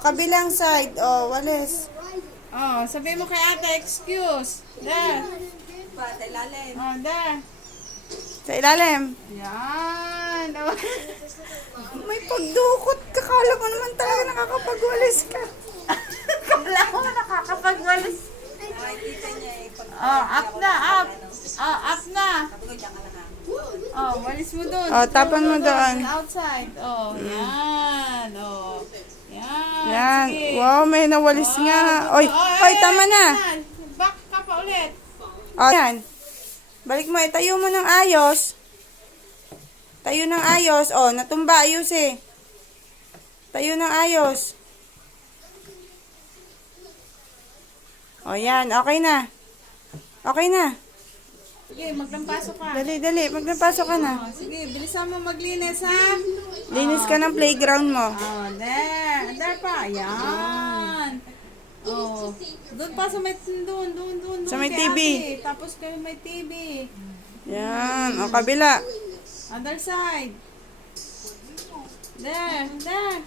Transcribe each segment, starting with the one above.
kabilang side. Oh, walis. Oh, sabi mo kay ate, excuse. There. Sa ilalim. Oh, there. Sa ilalim. Yan. Oh. May pagdukot ka. Kala ko naman talaga nakakapagwalis ka. Kala ko nakakapagwalis. Nakikita niya eh. Pag Oh, up na, up. Oh, up na. sabi ko, diyan ka na lang. Oh, walis mo doon. Oh, tapan mo doon. Outside. Oh, yan. Oh. Yan. Yan. Sige. Wow, may nawalis nga. Oy, oy, tama na. Back ka pa ulit. Oh, yan. Balik mo. Tayo mo ng ayos. Tayo ng ayos. Oh, natumba. Ayos eh. Tayo ng ayos. Oh, yan. Okay na. Okay na. Sige, maglampaso ka. Dali, dali. Magpapasok ka na. Oh, sige, bilisan mo maglinis ha. Linis ka ng playground mo. Oh, there. There pa. Yan. Oh. Doon pa sa may, doon. Sa may kay TV. ate. Tapos kayo may TV. Yan. O, kabila. Other side. There. Yan.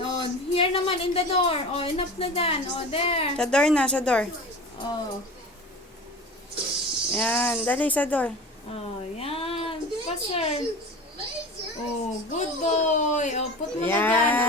Oh, here naman in the door. Oh, enough na dyan. Oh, there. Sa door na, sa door. Oh. Yan. Dali, sa door. Oh, yan. Passer. Oh, good boy. Oh, put mo na dyan. Yan.